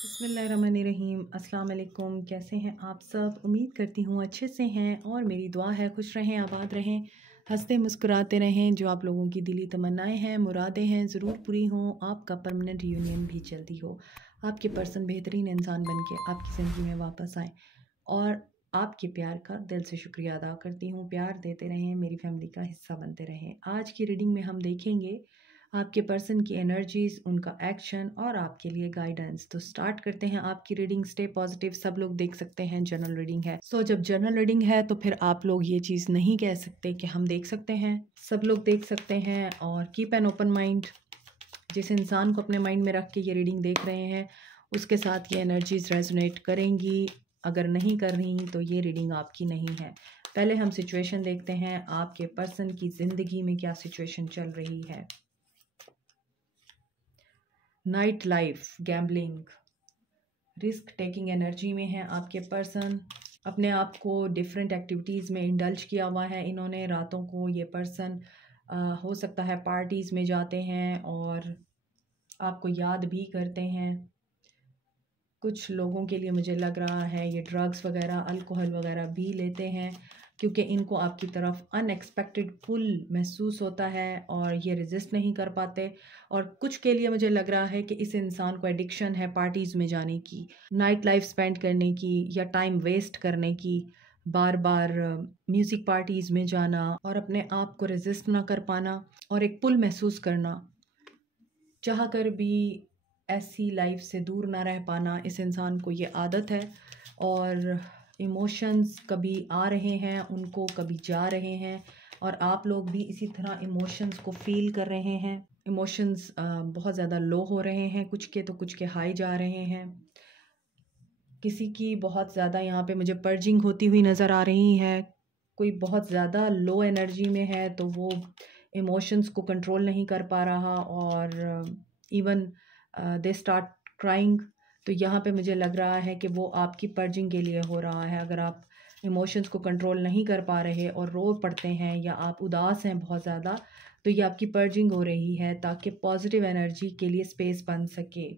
बिस्मिल्लाहिर्रहमानिर्रहीम। अस्सलाम वालेकुम। कैसे हैं आप सब? उम्मीद करती हूँ अच्छे से हैं और मेरी दुआ है खुश रहें, आबाद रहें, हंसते मुस्कुराते रहें। जो आप लोगों की दिली तमन्नाएं हैं, मुरादें हैं, ज़रूर पूरी हों। आपका परमानेंट रियूनियन भी जल्दी हो। आपके पर्सन बेहतरीन इंसान बन के आपकी ज़िंदगी में वापस आएँ और आपके प्यार का दिल से शुक्रिया अदा करती हूँ। प्यार देते रहें, मेरी फैमिली का हिस्सा बनते रहें। आज की रीडिंग में हम देखेंगे आपके पर्सन की एनर्जीज, उनका एक्शन और आपके लिए गाइडेंस। तो स्टार्ट करते हैं आपकी रीडिंग। Stay positive. सब लोग देख सकते हैं जनरल रीडिंग है। जब जनरल रीडिंग है तो फिर आप लोग ये चीज़ नहीं कह सकते कि हम देख सकते हैं। सब लोग देख सकते हैं और कीप एन ओपन माइंड। जिस इंसान को अपने माइंड में रख के ये रीडिंग देख रहे हैं उसके साथ ये एनर्जीज रेजोनेट करेंगी। अगर नहीं कर रही तो ये रीडिंग आपकी नहीं है। पहले हम सिचुएशन देखते हैं, आपके पर्सन की ज़िंदगी में क्या सिचुएशन चल रही है। Night life, gambling, risk taking energy में है आपके पर्सन। अपने आप को डिफरेंट एक्टिविटीज़ में इंडल्ज किया हुआ है इन्होंने। रातों को ये पर्सन हो सकता है पार्टीज़ में जाते हैं और आपको याद भी करते हैं। कुछ लोगों के लिए मुझे लग रहा है ये ड्रग्स वगैरह, अल्कोहल वगैरह भी लेते हैं क्योंकि इनको आपकी तरफ अनएक्सपेक्टेड पुल महसूस होता है और ये रेजिस्ट नहीं कर पाते। और कुछ के लिए मुझे लग रहा है कि इस इंसान को एडिक्शन है पार्टीज़ में जाने की, नाइट लाइफ स्पेंड करने की या टाइम वेस्ट करने की, बार बार म्यूज़िक पार्टीज़ में जाना और अपने आप को रेजिस्ट ना कर पाना और एक पुल महसूस करना, चाह कर भी ऐसी लाइफ से दूर ना रह पाना। इस इंसान को ये आदत है और इमोशंस कभी आ रहे हैं उनको, कभी जा रहे हैं और आप लोग भी इसी तरह इमोशंस को फील कर रहे हैं। इमोशंस बहुत ज़्यादा लो हो रहे हैं, कुछ के तो कुछ के हाई जा रहे हैं। किसी की बहुत ज़्यादा यहाँ पे मुझे पर्जिंग होती हुई नज़र आ रही है। कोई बहुत ज़्यादा लो एनर्जी में है तो वो इमोशंस को कंट्रोल नहीं कर पा रहा और इवन दे स्टार्ट क्राइंग। तो यहाँ पे मुझे लग रहा है कि वो आपकी पर्जिंग के लिए हो रहा है। अगर आप इमोशंस को कंट्रोल नहीं कर पा रहे और रो पड़ते हैं या आप उदास हैं बहुत ज़्यादा, तो ये आपकी पर्जिंग हो रही है ताकि पॉजिटिव एनर्जी के लिए स्पेस बन सके।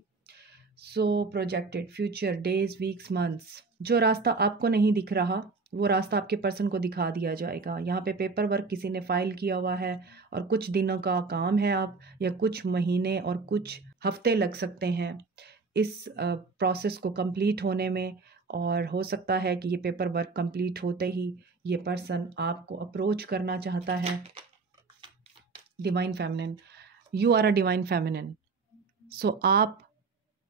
Projected future, days, weeks, months. जो रास्ता आपको नहीं दिख रहा वो रास्ता आपके पर्सन को दिखा दिया जाएगा। यहाँ पे पेपर वर्क किसी ने फाइल किया हुआ है और कुछ दिनों का काम है आप, या कुछ महीने और कुछ हफ्ते लग सकते हैं इस प्रोसेस को कंप्लीट होने में। और हो सकता है कि ये पेपर वर्क कंप्लीट होते ही ये पर्सन आपको अप्रोच करना चाहता है। Divine feminine, you are a divine feminine. आप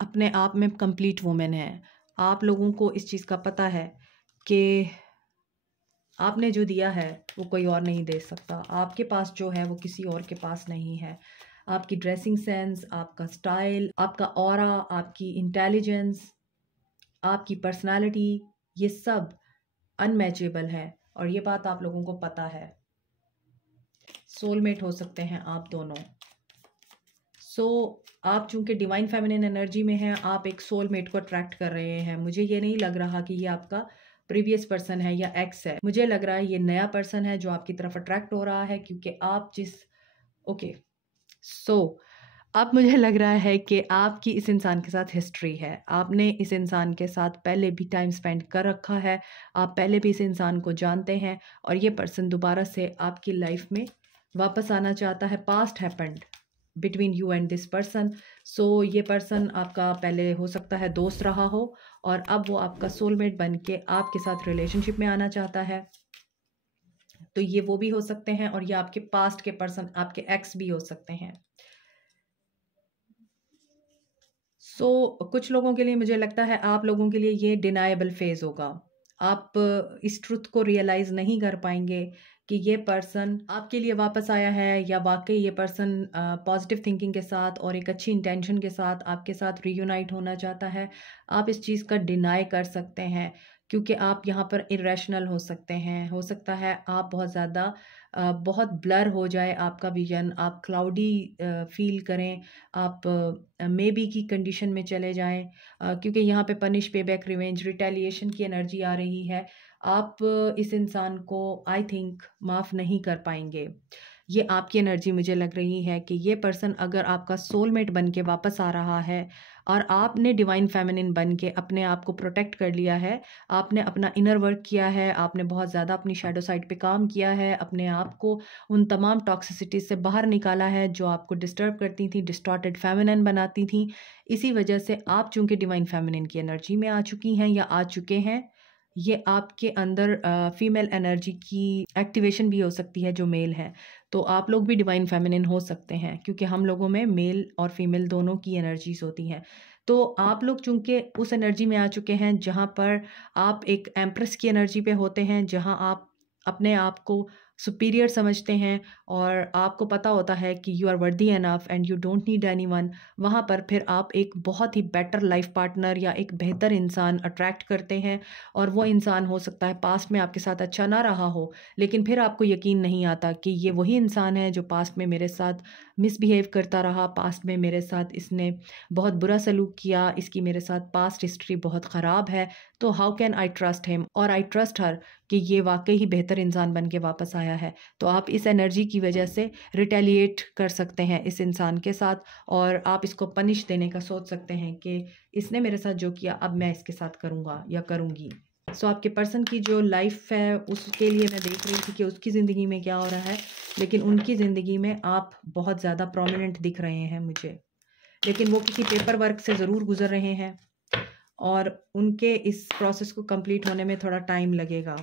अपने आप में कंप्लीट वुमेन है। आप लोगों को इस चीज़ का पता है कि आपने जो दिया है वो कोई और नहीं दे सकता। आपके पास जो है वो किसी और के पास नहीं है। आपकी ड्रेसिंग सेंस, आपका स्टाइल, आपका ऑरा, आपकी इंटेलिजेंस, आपकी पर्सनालिटी, ये सब अनमैचेबल है और ये बात आप लोगों को पता है। सोलमेट हो सकते हैं आप दोनों। आप चूंकि डिवाइन फेमिनिन एनर्जी में हैं, आप एक सोलमेट को अट्रैक्ट कर रहे हैं। मुझे ये नहीं लग रहा कि ये आपका प्रीवियस पर्सन है या एक्स है। मुझे लग रहा है ये नया पर्सन है जो आपकी तरफ अट्रैक्ट हो रहा है क्योंकि आप जिस ओके अब मुझे लग रहा है कि आपकी इस इंसान के साथ हिस्ट्री है। आपने इस इंसान के साथ पहले भी टाइम स्पेंड कर रखा है। आप पहले भी इस इंसान को जानते हैं और ये पर्सन दोबारा से आपकी लाइफ में वापस आना चाहता है। Past happened between you and this person. ये पर्सन आपका पहले हो सकता है दोस्त रहा हो और अब वो आपका सोलमेट बन के आपके साथ रिलेशनशिप में आना चाहता है। तो ये वो भी हो सकते हैं और ये आपके पास्ट के पर्सन, आपके एक्स भी हो सकते हैं। कुछ लोगों के लिए मुझे लगता है आप लोगों के लिए ये डिनाएबल फेज होगा। आप इस ट्रुथ को रियलाइज नहीं कर पाएंगे कि ये पर्सन आपके लिए वापस आया है या वाकई ये पर्सन पॉजिटिव थिंकिंग के साथ और एक अच्छी इंटेंशन के साथ आपके साथ रीयूनाइट होना चाहता है। आप इस चीज़ का डिनाई कर सकते हैं क्योंकि आप यहाँ पर इरेशनल हो सकते हैं। हो सकता है आप बहुत ज़्यादा बहुत ब्लर हो जाए आपका विजन, आप क्लाउडी फील करें, आप मे बी की कंडीशन में चले जाएं क्योंकि यहाँ पे पनिश, पे बैक, रिवेंज, रिटेलिएशन की एनर्जी आ रही है। आप इस इंसान को आई थिंक माफ़ नहीं कर पाएंगे। ये आपकी एनर्जी मुझे लग रही है कि ये पर्सन अगर आपका सोलमेट बन के वापस आ रहा है और आपने डिवाइन फेमिनिन बन के अपने आप को प्रोटेक्ट कर लिया है, आपने अपना इनर वर्क किया है, आपने बहुत ज़्यादा अपनी शैडो साइड पे काम किया है, अपने आप को उन तमाम टॉक्सिसिटीज़ से बाहर निकाला है जो आपको डिस्टर्ब करती थी, डिस्टॉर्टेड फेमिनिन बनाती थी। इसी वजह से आप चूँकि डिवाइन फेमिनिन की एनर्जी में आ चुकी हैं या आ चुके हैं, ये आपके अंदर फीमेल एनर्जी की एक्टिवेशन भी हो सकती है जो मेल है। तो आप लोग भी डिवाइन फेमिनिन हो सकते हैं क्योंकि हम लोगों में मेल और फीमेल दोनों की एनर्जीज होती हैं। तो आप लोग चूँकि उस एनर्जी में आ चुके हैं जहाँ पर आप एक एम्प्रेस की एनर्जी पे होते हैं, जहाँ आप अपने आप को सुपीरियर समझते हैं और आपको पता होता है कि you are worthy enough and you don't need anyone. वहाँ पर फिर आप एक बहुत ही बेटर लाइफ पार्टनर या एक बेहतर इंसान अट्रैक्ट करते हैं और वो इंसान हो सकता है पास्ट में आपके साथ अच्छा ना रहा हो, लेकिन फिर आपको यकीन नहीं आता कि ये वही इंसान है जो पास्ट में मेरे साथ मिसबिहेव करता रहा, पास्ट में मेरे साथ इसने बहुत बुरा सलूक किया, इसकी मेरे साथ पास्ट हिस्ट्री बहुत ख़राब है। तो how can I trust him और आई ट्रस्ट हर कि ये वाकई ही बेहतर इंसान बन के वापस आया है। तो आप इस एनर्जी की वजह से रिटेलिएट कर सकते हैं इस इंसान के साथ और आप इसको पनिश देने का सोच सकते हैं कि इसने मेरे साथ जो किया अब मैं इसके साथ करूँगा या करूँगी। सो आपके पर्सन की जो लाइफ है उसके लिए मैं देख रही थी कि उसकी ज़िंदगी में क्या हो रहा है, लेकिन उनकी ज़िंदगी में आप बहुत ज़्यादा प्रोमिनेंट दिख रहे हैं मुझे, लेकिन वो किसी पेपर वर्क से ज़रूर गुजर रहे हैं और उनके इस प्रोसेस को कंप्लीट होने में थोड़ा टाइम लगेगा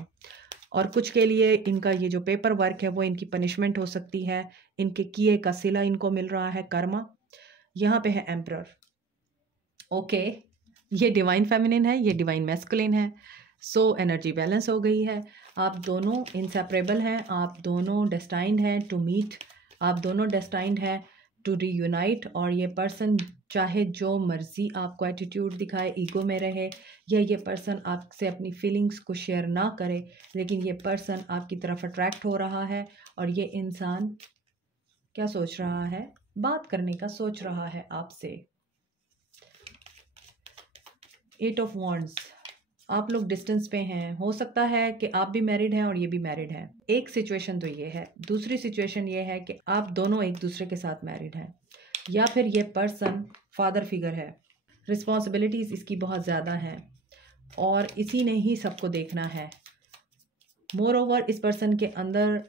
और कुछ के लिए इनका ये जो पेपर वर्क है वो इनकी पनिशमेंट हो सकती है, इनके किए का सिला इनको मिल रहा है, कर्मा। यहाँ पे है एम्परर। ओके, ये डिवाइन फेमिनिन है, ये डिवाइन मैस्कुलिन है। सो एनर्जी बैलेंस हो गई है। आप दोनों इनसेपरेबल हैं, आप दोनों डेस्टाइंड हैं टू मीट, आप दोनों डेस्टाइंड हैं टू रीयूनाइट। और ये पर्सन चाहे जो मर्ज़ी आपको एटीट्यूड दिखाए, ईगो में रहे, या ये पर्सन आपसे अपनी फीलिंग्स को शेयर ना करे, लेकिन ये पर्सन आपकी तरफ अट्रैक्ट हो रहा है और ये इंसान क्या सोच रहा है, बात करने का सोच रहा है आपसे। 8 ऑफ वॉन्ड्स, आप लोग डिस्टेंस पे हैं, हो सकता है कि आप भी मैरिड हैं और ये भी मैरिड हैं। एक सिचुएशन तो ये है, दूसरी सिचुएशन ये है कि आप दोनों एक दूसरे के साथ मैरिड हैं या फिर ये पर्सन फादर फिगर है, रिस्पॉन्सिबिलिटीज़ इसकी बहुत ज़्यादा हैं और इसी ने ही सबको देखना है। मोर ओवर इस पर्सन के अंदर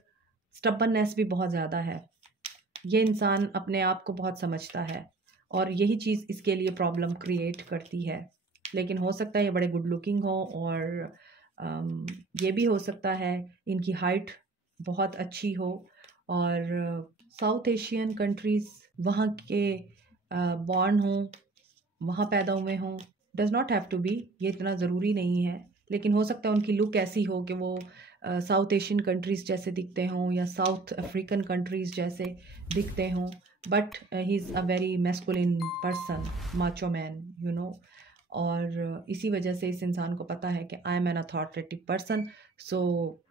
स्टबननेस भी बहुत ज़्यादा है। ये इंसान अपने आप को बहुत समझता है और यही चीज़ इसके लिए प्रॉब्लम क्रिएट करती है। लेकिन हो सकता है ये बड़े गुड लुकिंग हो और ये भी हो सकता है इनकी हाइट बहुत अच्छी हो और साउथ एशियन कंट्रीज़ वहाँ के बॉर्न हों, वहाँ पैदा हुए हों। Does not have to be, ये इतना ज़रूरी नहीं है, लेकिन हो सकता है उनकी लुक ऐसी हो कि वो साउथ एशियन कंट्रीज़ जैसे दिखते हों या साउथ अफ्रीकन कंट्रीज़ जैसे दिखते हों। But he is a very masculine person, macho man, you know. और इसी वजह से इस इंसान को पता है कि I am an authoritative person, so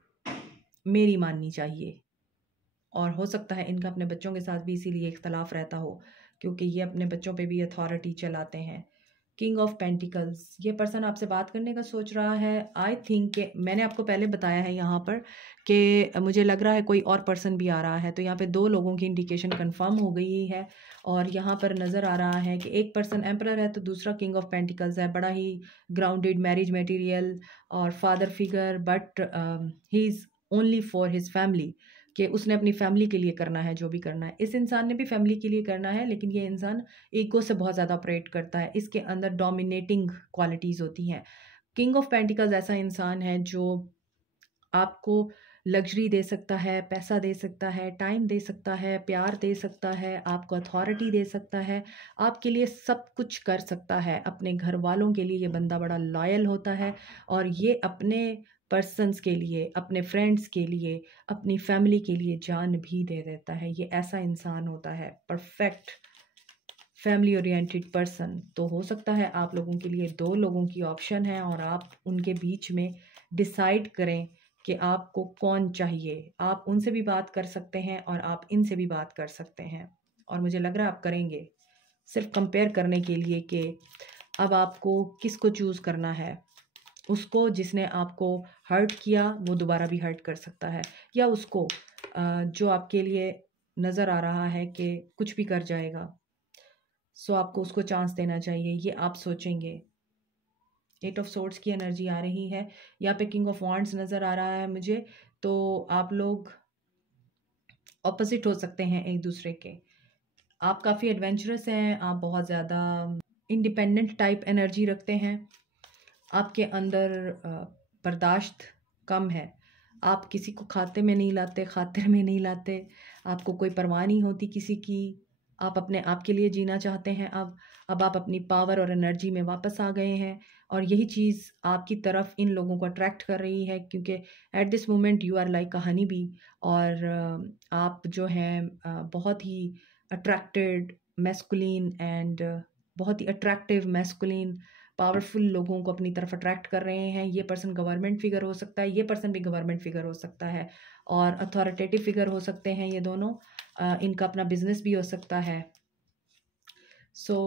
मेरी माननी चाहिए। और हो सकता है इनका अपने बच्चों के साथ भी इसीलिए इख्तलाफ रहता हो क्योंकि ये अपने बच्चों पे भी अथॉरिटी चलाते हैं। किंग ऑफ पेंटिकल्स, ये पर्सन आपसे बात करने का सोच रहा है। आई थिंक कि मैंने आपको पहले बताया है यहाँ पर कि मुझे लग रहा है कोई और पर्सन भी आ रहा है, तो यहाँ पे 2 लोगों की इंडिकेशन कंफर्म हो गई है और यहाँ पर नज़र आ रहा है कि एक पर्सन एम्परर है तो दूसरा किंग ऑफ पेंटिकल्स है। बड़ा ही ग्राउंडेड, मैरिज मटेरियल और father figure, but he is only for his family, कि उसने अपनी फैमिली के लिए करना है जो भी करना है। इस इंसान ने भी फैमिली के लिए करना है, लेकिन ये इंसान ईगो से बहुत ज़्यादा ऑपरेट करता है, इसके अंदर डोमिनेटिंग क्वालिटीज़ होती हैं। किंग ऑफ पेंटिकल्स ऐसा इंसान है जो आपको लग्जरी दे सकता है, पैसा दे सकता है, टाइम दे सकता है, प्यार दे सकता है, आपको अथॉरिटी दे सकता है, आपके लिए सब कुछ कर सकता है। अपने घर वालों के लिए ये बंदा बड़ा लॉयल होता है और ये अपने पर्सन्स के लिए, अपने फ्रेंड्स के लिए, अपनी फैमिली के लिए जान भी दे देता है। ये ऐसा इंसान होता है, परफेक्ट फैमिली ओरिएंटेड पर्सन। तो हो सकता है आप लोगों के लिए 2 लोगों की ऑप्शन है और आप उनके बीच में डिसाइड करें कि आपको कौन चाहिए। आप उनसे भी बात कर सकते हैं और आप इनसे भी बात कर सकते हैं और मुझे लग रहा है आप करेंगे, सिर्फ कंपेयर करने के लिए कि अब आपको किसको चूज़ करना है। उसको जिसने आपको हर्ट किया वो दोबारा भी हर्ट कर सकता है, या उसको जो आपके लिए नज़र आ रहा है कि कुछ भी कर जाएगा, सो आपको उसको चांस देना चाहिए, ये आप सोचेंगे। 8 ऑफ सोर्ड्स की एनर्जी आ रही है, यहाँ पे किंग ऑफ वांड्स नज़र आ रहा है मुझे। तो आप लोग ऑपोजिट हो सकते हैं एक दूसरे के। आप काफ़ी एडवेंचरस हैं, आप बहुत ज़्यादा इंडिपेंडेंट टाइप एनर्जी रखते हैं, आपके अंदर बर्दाश्त कम है, आप किसी को खाते में नहीं लाते, खातिर में नहीं लाते, आपको कोई परवाह नहीं होती किसी की, आप अपने आप के लिए जीना चाहते हैं। अब आप अपनी पावर और एनर्जी में वापस आ गए हैं, और यही चीज़ आपकी तरफ इन लोगों को अट्रैक्ट कर रही है, क्योंकि at this moment you are like a honey bee. और आप जो हैं बहुत ही अट्रैक्टेड मैस्कुलिन एंड बहुत ही अट्रैक्टिव मैस्कुलिन पावरफुल लोगों को अपनी तरफ अट्रैक्ट कर रहे हैं। ये पर्सन गवर्नमेंट फिगर हो सकता है, ये पर्सन भी गवर्नमेंट फिगर हो सकता है, और अथॉरिटेटिव फिगर हो सकते हैं ये दोनों। इनका अपना बिजनेस भी हो सकता है। सो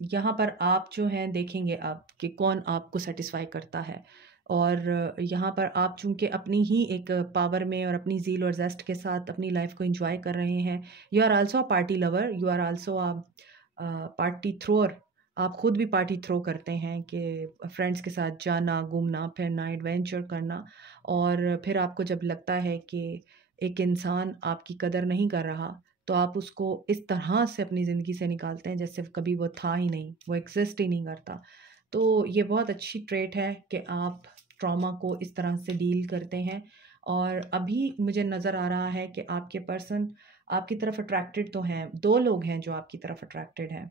यहाँ पर आप जो हैं देखेंगे आप कि कौन आपको सेटिस्फाई करता है। और यहाँ पर आप चूँकि अपनी ही एक पावर में और अपनी ज़ील और ज़ेस्ट के साथ अपनी लाइफ को एंजॉय कर रहे हैं। You are also a party lover, you are also a party thrower. आप खुद भी पार्टी थ्रो करते हैं कि फ्रेंड्स के साथ जाना, घूमना फिरना, एडवेंचर करना। और फिर आपको जब लगता है कि एक इंसान आपकी कदर नहीं कर रहा, तो आप उसको इस तरह से अपनी ज़िंदगी से निकालते हैं जैसे कभी वो था ही नहीं, वो एग्जिस्ट ही नहीं करता। तो ये बहुत अच्छी ट्रेट है कि आप ट्रॉमा को इस तरह से डील करते हैं। और अभी मुझे नज़र आ रहा है कि आपके पर्सन आपकी तरफ अट्रैक्टेड तो हैं, 2 लोग हैं जो आपकी तरफ अट्रैक्टेड हैं।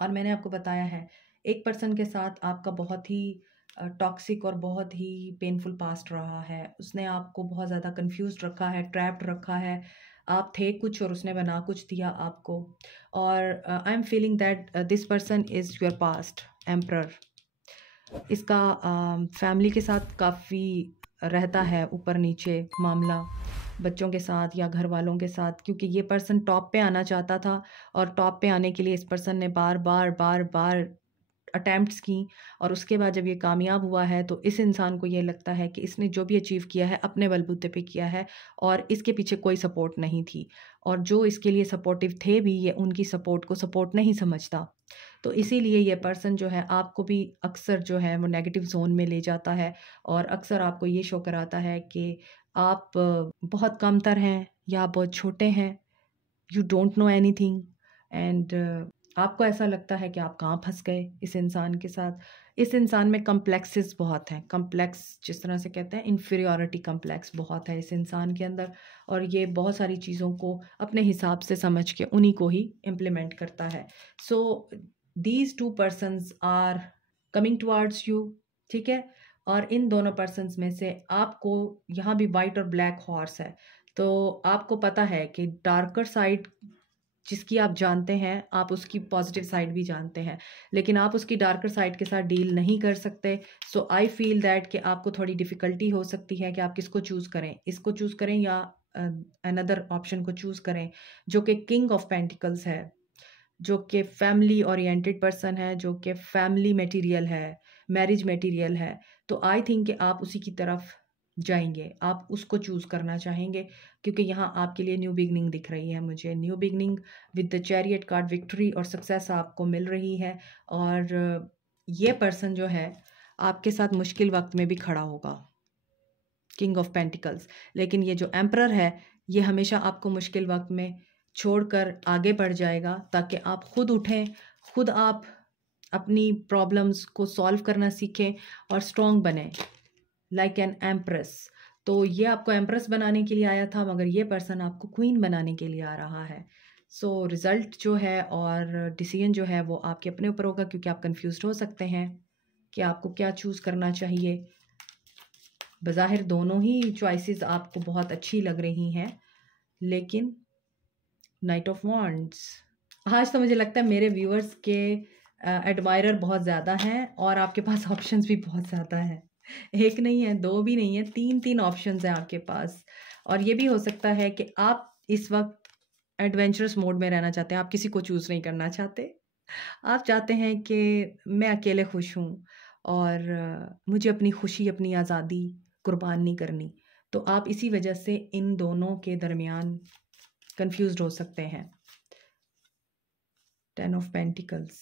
और मैंने आपको बताया है, एक पर्सन के साथ आपका बहुत ही टॉक्सिक और बहुत ही पेनफुल पास्ट रहा है। उसने आपको बहुत ज़्यादा कंफ्यूज्ड रखा है, ट्रैप्ड रखा है। आप थे कुछ और उसने बना कुछ दिया आपको। और I am feeling that this person is your past emperor. इसका फैमिली के साथ काफ़ी रहता है ऊपर नीचे मामला, बच्चों के साथ या घर वालों के साथ, क्योंकि ये पर्सन टॉप पे आना चाहता था। और टॉप पे आने के लिए इस पर्सन ने बार बार बार बार अटैम्प्ट्स की, और उसके बाद जब ये कामयाब हुआ है तो इस इंसान को ये लगता है कि इसने जो भी अचीव किया है अपने बलबूते पे किया है, और इसके पीछे कोई सपोर्ट नहीं थी। और जो इसके लिए सपोर्टिव थे भी, ये उनकी सपोर्ट को सपोर्ट नहीं समझता। तो इसीलिए ये पर्सन जो है आपको भी अक्सर जो है वो नेगेटिव जोन में ले जाता है, और अक्सर आपको ये शो कराता है कि आप बहुत कमतर हैं या आप बहुत छोटे हैं, you don't know anything. And आपको ऐसा लगता है कि आप कहाँ फंस गए इस इंसान के साथ। इस इंसान में कम्प्लेक्सेस बहुत हैं, कम्प्लेक्स जिस तरह से कहते हैं, इन्फीरियॉरिटी कम्प्लेक्स बहुत है इस इंसान के अंदर। और ये बहुत सारी चीज़ों को अपने हिसाब से समझ के उन्हीं को ही इम्प्लीमेंट करता है। So these 2 persons are coming towards you, ठीक है। और इन दोनों पर्सन्स में से आपको, यहाँ भी वाइट और ब्लैक हॉर्स है, तो आपको पता है कि डार्कर साइड जिसकी आप जानते हैं, आप उसकी पॉजिटिव साइड भी जानते हैं, लेकिन आप उसकी डार्कर साइड के साथ डील नहीं कर सकते। सो आई फील दैट कि आपको थोड़ी डिफ़िकल्टी हो सकती है कि आप किसको चूज़ करें, इसको चूज़ करें या अनदर ऑप्शन को चूज़ करें, जो कि किंग ऑफ पेंटिकल्स है, जो कि फैमिली ओरिएंटेड पर्सन है, जो कि फैमिली मटेरियल है, मैरिज मटेरियल है। तो आई थिंक कि आप उसी की तरफ जाएंगे, आप उसको चूज़ करना चाहेंगे, क्योंकि यहाँ आपके लिए न्यू बिगनिंग दिख रही है मुझे। New beginning with the chariot card, victory और सक्सेस आपको मिल रही है। और ये पर्सन जो है आपके साथ मुश्किल वक्त में भी खड़ा होगा, किंग ऑफ पेंटिकल्स। लेकिन ये जो एम्परर है, ये हमेशा आपको मुश्किल वक्त में छोड़कर आगे बढ़ जाएगा, ताकि आप खुद उठें, खुद आप अपनी प्रॉब्लम्स को सॉल्व करना सीखें और स्ट्रॉन्ग बने लाइक एन एम्प्रेस। तो ये आपको एम्प्रेस बनाने के लिए आया था, मगर ये पर्सन आपको क्वीन बनाने के लिए आ रहा है। सो रिज़ल्ट जो है और डिसीजन जो है वो आपके अपने ऊपर होगा, क्योंकि आप कंफ्यूज्ड हो सकते हैं कि आपको क्या चूज़ करना चाहिए। बज़ाहिर दोनों ही चॉइसेस आपको बहुत अच्छी लग रही हैं, लेकिन नाइट ऑफ वॉन्ड्स, आज तो मुझे लगता है मेरे व्यूअर्स के एडमायरर बहुत ज़्यादा हैं, और आपके पास ऑप्शंस भी बहुत ज़्यादा हैं। एक नहीं है, दो भी नहीं है, 3 ऑप्शंस हैं आपके पास। और ये भी हो सकता है कि आप इस वक्त एडवेंचरस मोड में रहना चाहते हैं, आप किसी को चूज़ नहीं करना चाहते। आप चाहते हैं कि मैं अकेले खुश हूँ, और मुझे अपनी खुशी, अपनी आज़ादी कुर्बान नहीं करनी। तो आप इसी वजह से इन दोनों के दरमियान कंफ्यूज्ड हो सकते हैं। 10 ऑफ पेंटिकल्स,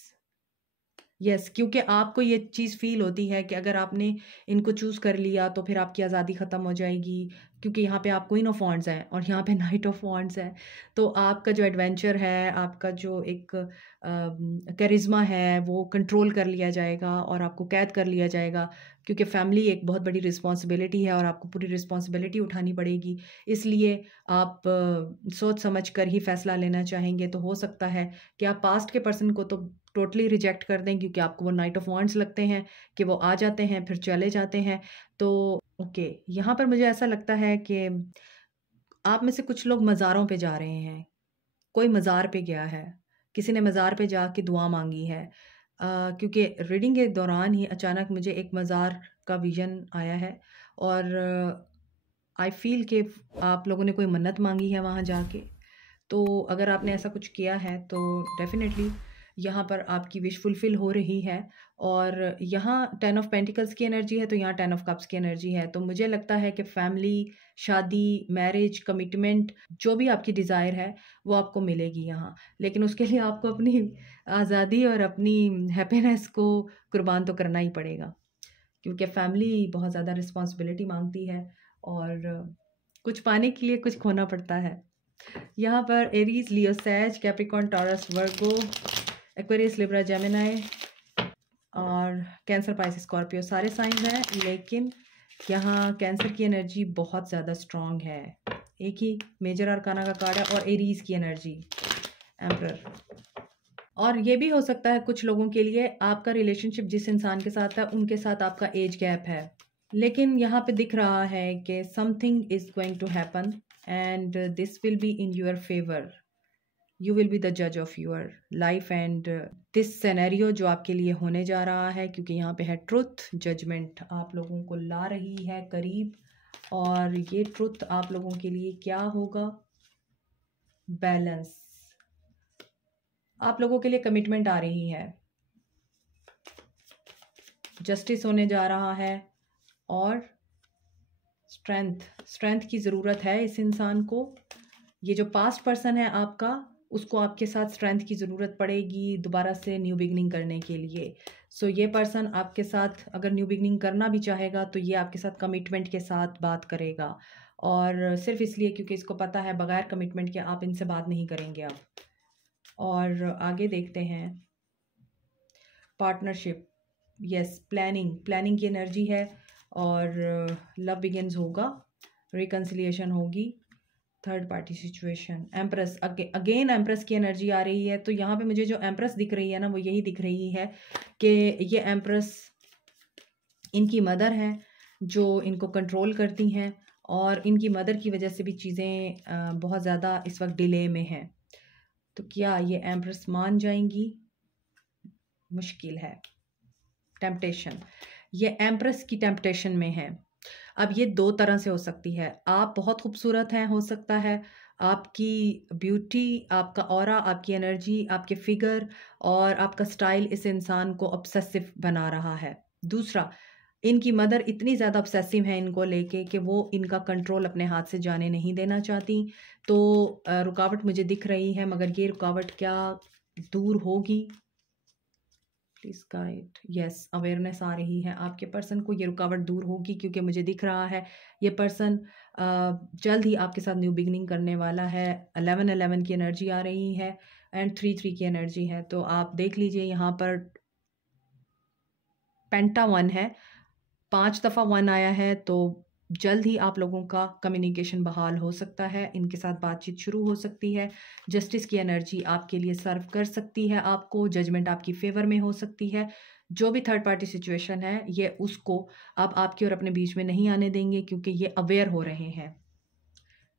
यस, क्योंकि आपको ये चीज़ फ़ील होती है कि अगर आपने इनको चूज़ कर लिया तो फिर आपकी आज़ादी ख़त्म हो जाएगी, क्योंकि यहाँ पे आप क्वीन ऑफ वांड्स हैं और यहाँ पे नाइट ऑफ वांड्स है। तो आपका जो एडवेंचर है, आपका जो एक करिश्मा है, वो कंट्रोल कर लिया जाएगा और आपको कैद कर लिया जाएगा, क्योंकि फैमिली एक बहुत बड़ी रिस्पॉन्सिबिलिटी है और आपको पूरी रिस्पॉन्सिबिलिटी उठानी पड़ेगी। इसलिए आप सोच समझ कर ही फ़ैसला लेना चाहेंगे। तो हो सकता है कि आप पास्ट के पर्सन को तो टोटली रिजेक्ट कर दें, क्योंकि आपको वो नाइट ऑफ वांड्स लगते हैं कि वो आ जाते हैं फिर चले जाते हैं। तो ओके, यहाँ पर मुझे ऐसा लगता है कि आप में से कुछ लोग मज़ारों पे जा रहे हैं। कोई मज़ार पे गया है, किसी ने मज़ार पे जाके दुआ मांगी है। क्योंकि रीडिंग के दौरान ही अचानक मुझे एक मज़ार का विज़न आया है और आई फ़ील कि आप लोगों ने कोई मन्नत मांगी है वहाँ जाके। तो अगर आपने ऐसा कुछ किया है तो डेफ़िनेटली यहाँ पर आपकी विश फुलफ़िल हो रही है। और यहाँ 10 ऑफ़ पेंटिकल्स की एनर्जी है, तो यहाँ 10 ऑफ़ कप्स की एनर्जी है। तो मुझे लगता है कि फ़ैमिली, शादी, मैरिज, कमिटमेंट, जो भी आपकी डिज़ायर है वो आपको मिलेगी यहाँ। लेकिन उसके लिए आपको अपनी आज़ादी और अपनी हैप्पीनेस को कुर्बान तो करना ही पड़ेगा, क्योंकि फ़ैमिली बहुत ज़्यादा रिस्पॉन्सिबिलिटी माँगती है और कुछ पाने के लिए कुछ खोना पड़ता है। यहाँ पर एरीज, लियो, सैज, कैप्रिकॉर्न, टॉरस, वर्गो, एक्वेरियस, लिब्रा, जेमिनी और कैंसर, पाइसिस, स्कॉर्पियो सारे साइंस हैं। लेकिन यहाँ कैंसर की एनर्जी बहुत ज़्यादा स्ट्रॉन्ग है। एक ही मेजर अरकाना का कार्ड है और एरीज की एनर्जी, एम्परर। और ये भी हो सकता है कुछ लोगों के लिए आपका रिलेशनशिप जिस इंसान के साथ है उनके साथ आपका एज गैप है, लेकिन यहाँ पे दिख रहा है कि something is going to happen and this will be in your favour. You will be the जज of your life and this scenario जो आपके लिए होने जा रहा है, क्योंकि यहाँ पे है ट्रुथ, जजमेंट आप लोगों को ला रही है करीब। और ये ट्रुथ आप लोगों के लिए क्या होगा? बैलेंस। आप लोगों के लिए कमिटमेंट आ रही है, जस्टिस होने जा रहा है और स्ट्रेंथ की ज़रूरत है इस इंसान को। ये जो पास्ट पर्सन है आपका, उसको आपके साथ स्ट्रेंथ की ज़रूरत पड़ेगी दोबारा से न्यू बिगनिंग करने के लिए। सो ये पर्सन आपके साथ अगर न्यू बिगनिंग करना भी चाहेगा तो ये आपके साथ कमिटमेंट के साथ बात करेगा, और सिर्फ इसलिए क्योंकि इसको पता है बगैर कमिटमेंट के आप इनसे बात नहीं करेंगे अब। और आगे देखते हैं पार्टनरशिप, यस, प्लानिंग की एनर्जी है और लव बिगिंस होगा, रिकन्सिलिएशन होगी, third party situation, empress, again empress की एनर्जी आ रही है। तो यहाँ पे मुझे जो एम्प्रेस दिख रही है ना, वो यही दिख रही है कि ये एम्प्रेस इनकी मदर है जो इनको कंट्रोल करती हैं और इनकी मदर की वजह से भी चीज़ें बहुत ज़्यादा इस वक्त डिले में हैं। तो क्या ये एम्प्रेस मान जाएंगी? मुश्किल है। टेम्पटेशन, ये एम्प्रेस की टेम्पटेशन में है। अब ये दो तरह से हो सकती है। आप बहुत खूबसूरत हैं, हो सकता है आपकी ब्यूटी, आपका ऑरा, आपकी एनर्जी, आपके फिगर और आपका स्टाइल इस इंसान को ऑब्सेसिव बना रहा है। दूसरा, इनकी मदर इतनी ज़्यादा ऑब्सेसिव है इनको लेके कि वो इनका कंट्रोल अपने हाथ से जाने नहीं देना चाहती। तो रुकावट मुझे दिख रही है, मगर ये रुकावट क्या दूर होगी? प्लीज़ गाइड, यस, अवेयरनेस आ रही है आपके पर्सन को, ये रुकावट दूर होगी, क्योंकि मुझे दिख रहा है ये पर्सन जल्द ही आपके साथ न्यू बिगनिंग करने वाला है। 11 की एनर्जी आ रही है एंड 3 की एनर्जी है। तो आप देख लीजिए यहाँ पर पेंटा 1 है, 5 दफ़ा 1 आया है, तो जल्द ही आप लोगों का कम्युनिकेशन बहाल हो सकता है, इनके साथ बातचीत शुरू हो सकती है। जस्टिस की एनर्जी आपके लिए सर्व कर सकती है आपको, जजमेंट आपकी फेवर में हो सकती है। जो भी थर्ड पार्टी सिचुएशन है ये उसको आप आपके और अपने बीच में नहीं आने देंगे, क्योंकि ये अवेयर हो रहे हैं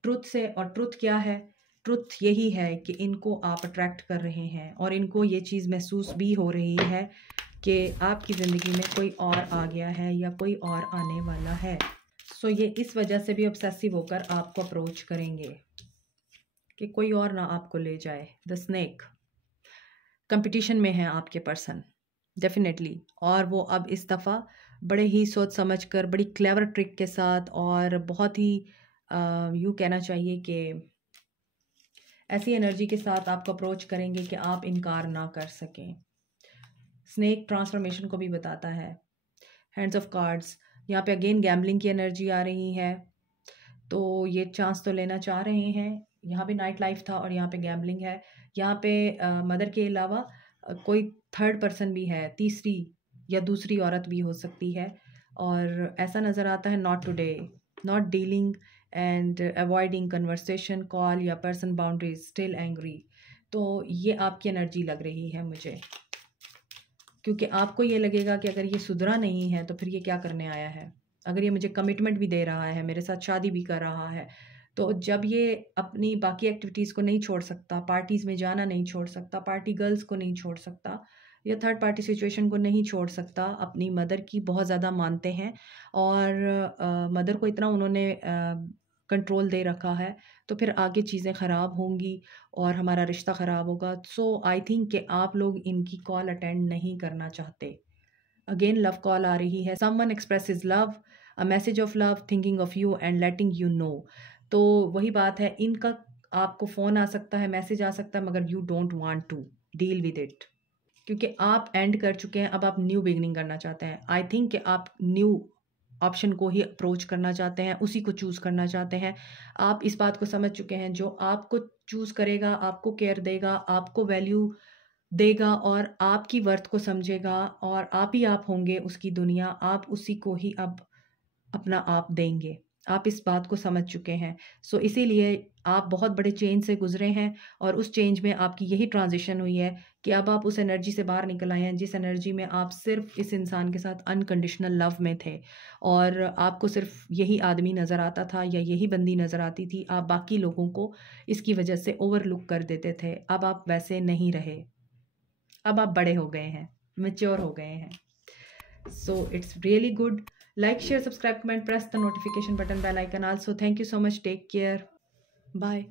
ट्रुथ से। और ट्रुथ क्या है? ट्रुथ यही है कि इनको आप अट्रैक्ट कर रहे हैं और इनको ये चीज़ महसूस भी हो रही है कि आपकी ज़िंदगी में कोई और आ गया है या कोई और आने वाला है। सो ये इस वजह से भी ऑब्सेसिव होकर आपको अप्रोच करेंगे कि कोई और ना आपको ले जाए। द स्नेक, कंपटीशन में है आपके पर्सन डेफिनेटली, और वो अब इस दफ़ा बड़े ही सोच समझ कर, बड़ी क्लेवर ट्रिक के साथ, और बहुत ही यूँ कहना चाहिए कि ऐसी एनर्जी के साथ आपको अप्रोच करेंगे कि आप इनकार ना कर सकें। स्नेक ट्रांसफॉर्मेशन को भी बताता है। हैंड्स ऑफ कार्ड्स, यहाँ पे अगेन गैम्बलिंग की एनर्जी आ रही है, तो ये चांस तो लेना चाह रहे हैं। यहाँ पे नाइट लाइफ था और यहाँ पे गैम्बलिंग है। यहाँ पे मदर के अलावा कोई थर्ड पर्सन भी है, तीसरी या दूसरी औरत भी हो सकती है। और ऐसा नज़र आता है not today, not dealing and avoiding conversation, call या पर्सन बाउंड्रीज, स्टिल एंग्री। तो ये आपकी एनर्जी लग रही है मुझे, क्योंकि आपको ये लगेगा कि अगर ये सुधरा नहीं है तो फिर ये क्या करने आया है। अगर ये मुझे कमिटमेंट भी दे रहा है, मेरे साथ शादी भी कर रहा है, तो जब ये अपनी बाकी एक्टिविटीज़ को नहीं छोड़ सकता, पार्टीज़ में जाना नहीं छोड़ सकता, पार्टी गर्ल्स को नहीं छोड़ सकता, या थर्ड पार्टी सिचुएशन को नहीं छोड़ सकता, अपनी मदर की बहुत ज़्यादा मानते हैं और मदर को इतना उन्होंने कंट्रोल दे रखा है, तो फिर आगे चीज़ें ख़राब होंगी और हमारा रिश्ता ख़राब होगा। सो आई थिंक कि आप लोग इनकी कॉल अटेंड नहीं करना चाहते। अगेन लव कॉल आ रही है। Someone expresses love, a message of love, thinking of you and letting you know. तो वही बात है, इनका आपको फ़ोन आ सकता है, मैसेज आ सकता है, मगर you don't want to deal with it, क्योंकि आप एंड कर चुके हैं। अब आप न्यू बिगनिंग करना चाहते हैं। आई थिंक कि आप न्यू ऑप्शन को ही अप्रोच करना चाहते हैं, उसी को चूज़ करना चाहते हैं। आप इस बात को समझ चुके हैं, जो आपको चूज़ करेगा, आपको केयर देगा, आपको वैल्यू देगा और आपकी वर्थ को समझेगा, और आप ही आप होंगे उसकी दुनिया, आप उसी को ही अब अपना आप देंगे। आप इस बात को समझ चुके हैं। सो इसीलिए आप बहुत बड़े चेंज से गुज़रे हैं, और उस चेंज में आपकी यही ट्रांज़िशन हुई है कि अब आप उस एनर्जी से बाहर निकल आए हैं, जिस एनर्जी में आप सिर्फ़ इस इंसान के साथ अनकंडीशनल लव में थे, और आपको सिर्फ़ यही आदमी नज़र आता था या यही बंदी नज़र आती थी। आप बाकी लोगों को इसकी वजह से ओवरलुक कर देते थे। अब आप वैसे नहीं रहे। अब आप बड़े हो गए हैं, मैच्योर हो गए हैं। So it's really good. Like, share, subscribe, comment, press the notification button, bell icon also. Thank you so much. Take care. Bye.